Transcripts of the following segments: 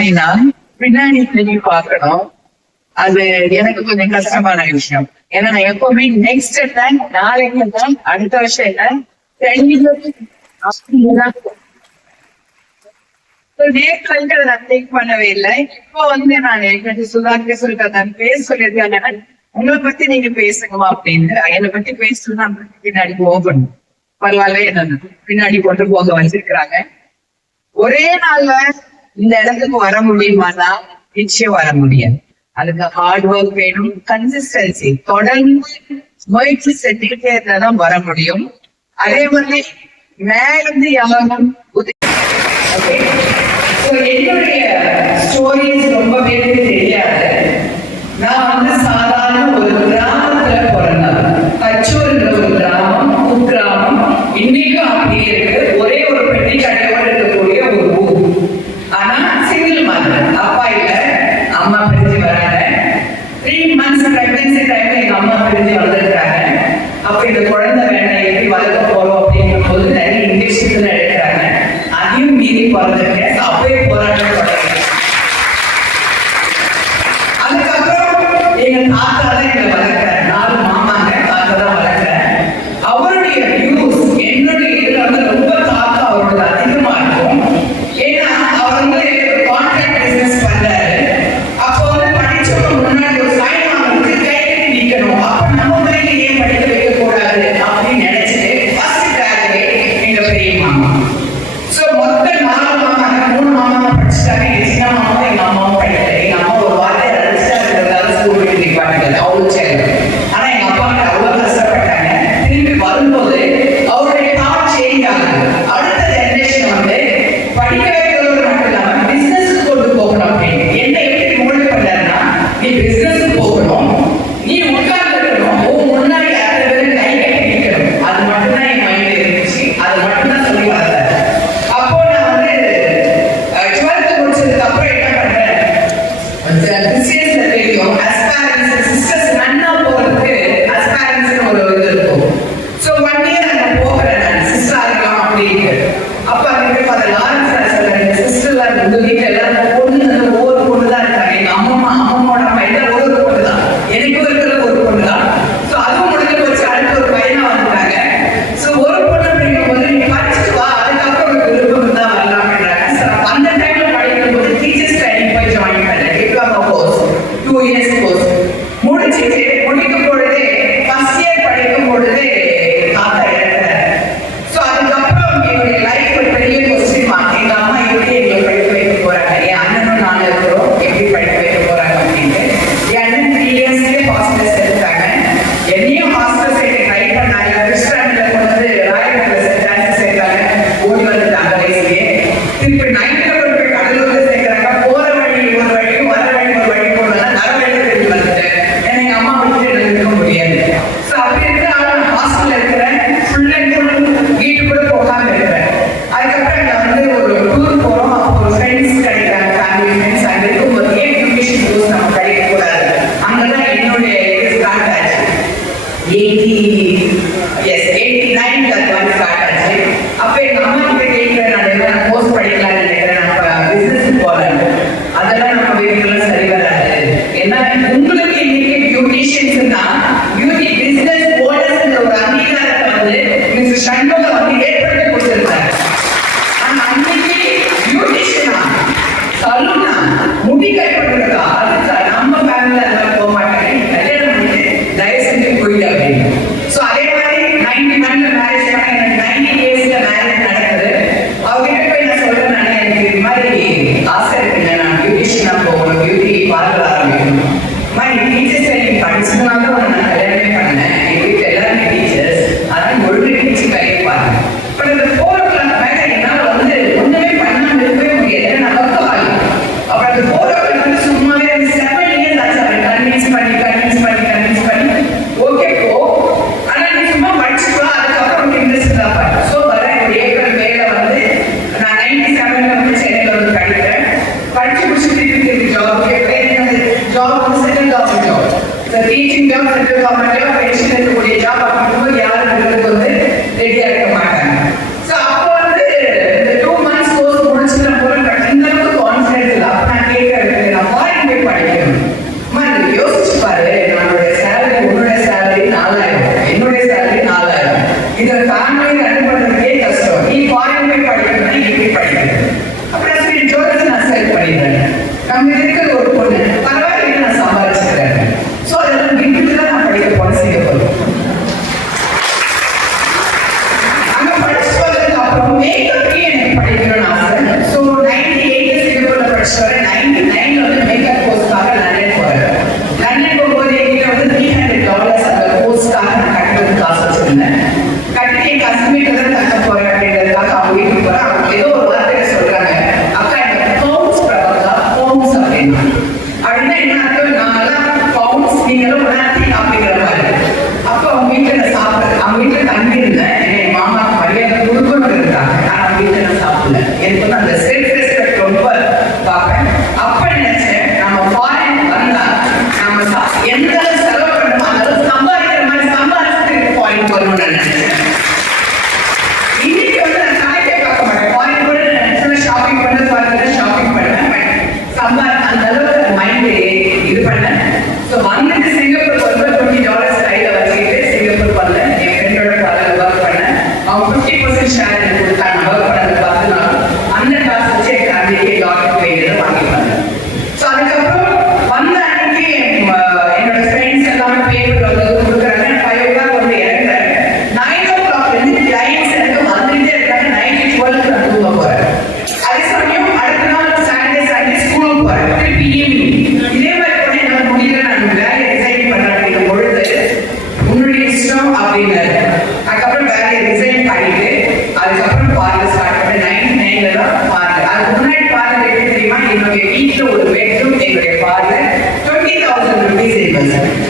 அப்படின்னா பின்னாடி திரும்பி பார்க்கணும். அது எனக்கு கொஞ்சம் கஷ்டமான விஷயம். ஏன்னா நான் எப்பவுமே நெக்ஸ்ட் என்ன நாளைக்கு தான் அடுத்த வருஷம் என்ன நேற்று நான் திங்க் பண்ணவே இல்லை. இப்போ வந்து நான் எனக்கு சுதாகர் சொல்லிட்டு பேச சொல்லியிருக்கேன். உங்களை பத்தி நீங்க பேசுங்கம்மா அப்படின்னு என்னை பத்தி பேசணும்னா பின்னாடி போகணும். பரவாயில்ல என்ன பின்னாடி கொண்டு போக வச்சிருக்கிறாங்க. ஒரே நாள்ல இந்த இடத்துக்கு வர முடியுமானா நிச்சயம் வர முடியாது. அதுக்கு ஹார்ட் ஒர்க் வேணும் கன்சிஸ்டன்சி தொடர்ந்து முயற்சி செஞ்சுக்கிட்டே இருந்தாதான் வர முடியும். அதே மாதிரி மேலிருந்து யாரும் உதவி என்னுடைய experience the failure as parents and sisters ஞாபகம் வருகின்றன Thank you.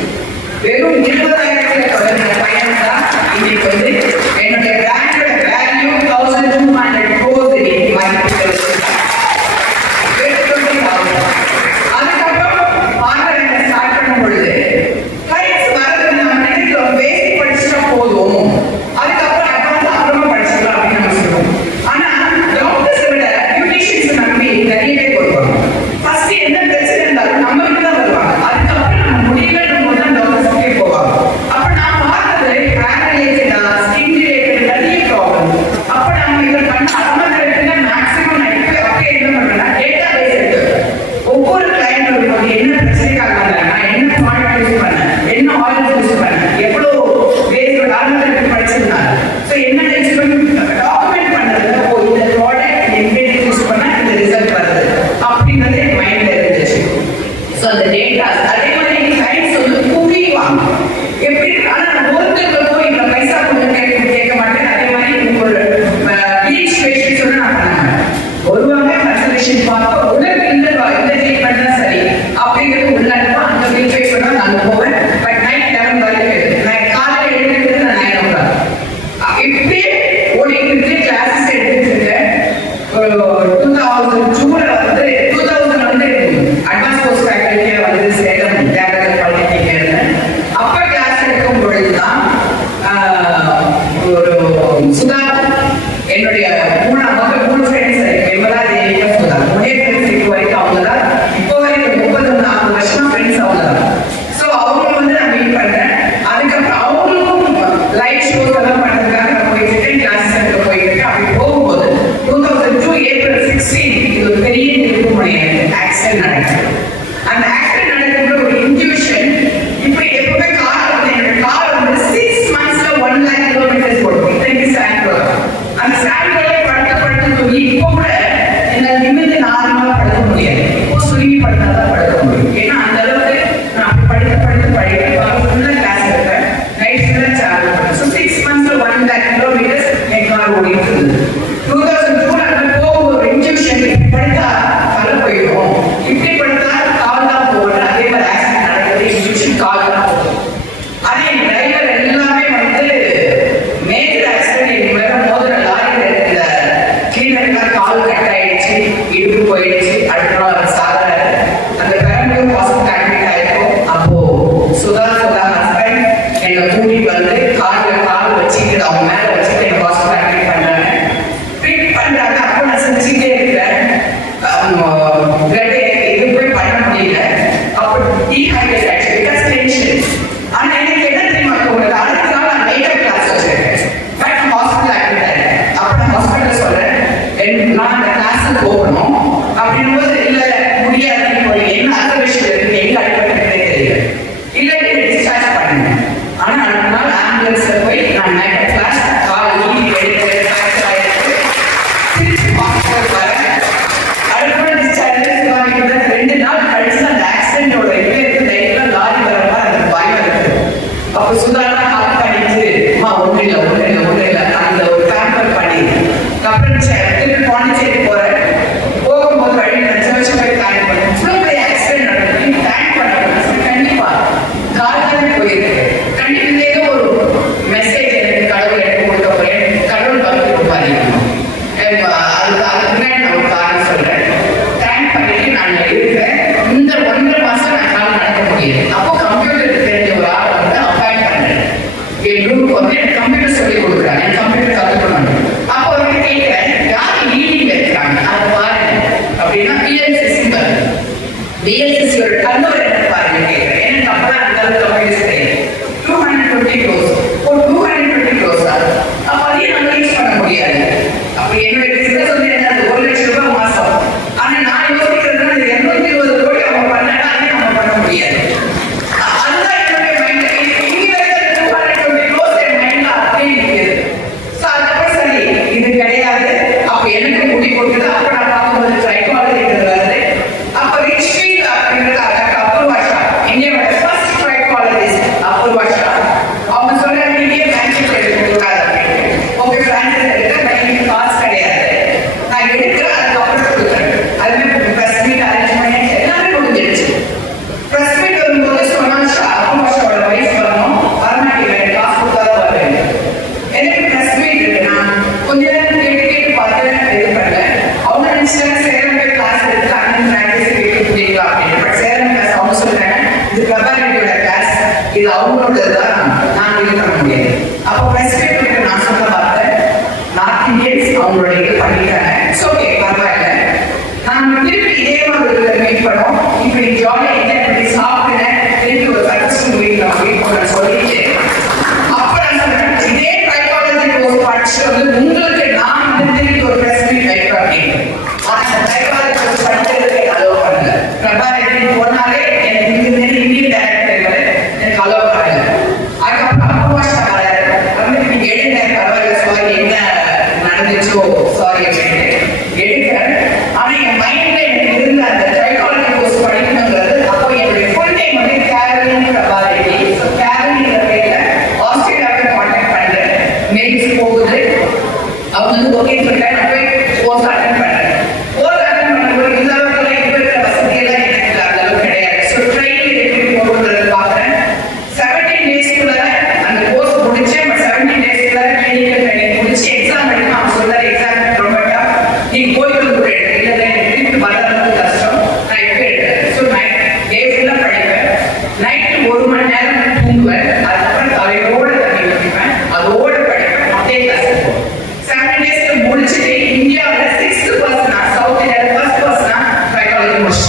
ஒரு இன்றைய கிளாஸஸ் எடுத்துட்டு இருந்தேன் அந்த சாரிகளை படுத்த படுத்து இப்போ கூட uno le da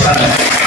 Thank.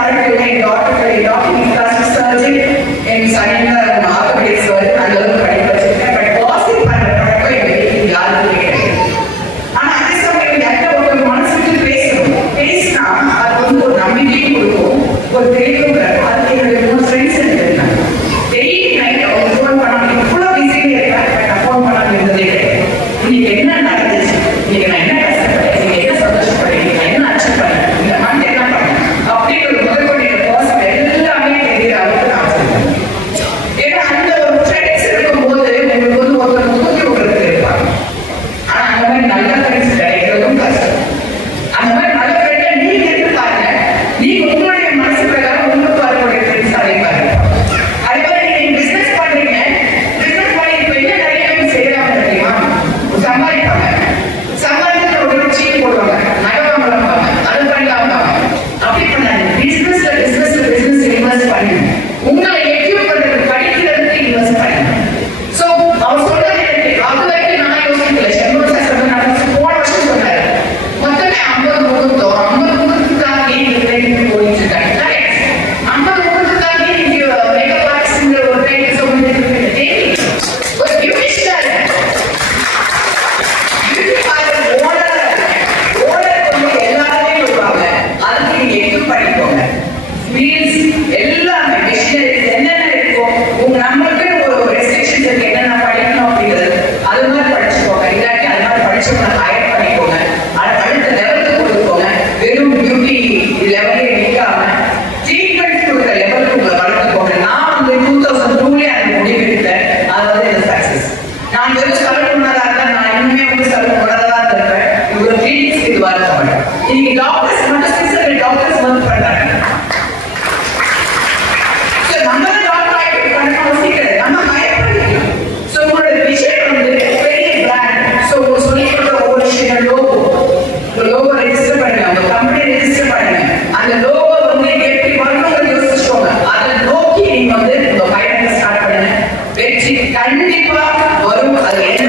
வீட்டில் Padre.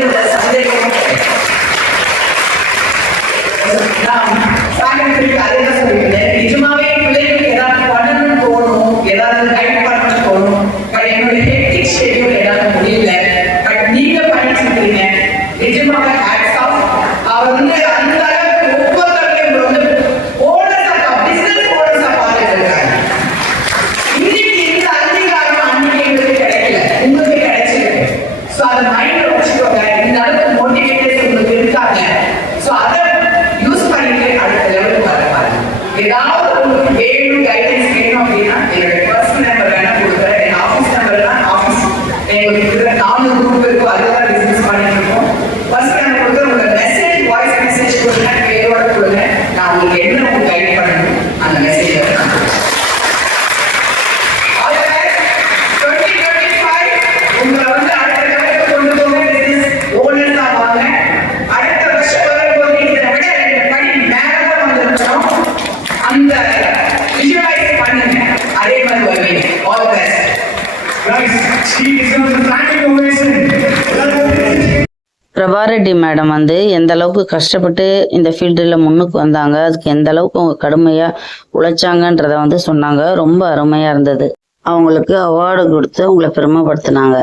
பிரபாரெட்டி மேடம் வந்து எந்த அளவுக்கு கஷ்டப்பட்டு இந்த ஃபீல்டில் முன்னுக்கு வந்தாங்க அதுக்கு எந்த அளவுக்கு அவங்க கடுமையாக உழைச்சாங்கன்றத வந்து சொன்னாங்க. ரொம்ப அருமையாக இருந்தது. அவங்களுக்கு அவார்டு கொடுத்து அவங்கள பெருமைப்படுத்தினாங்க.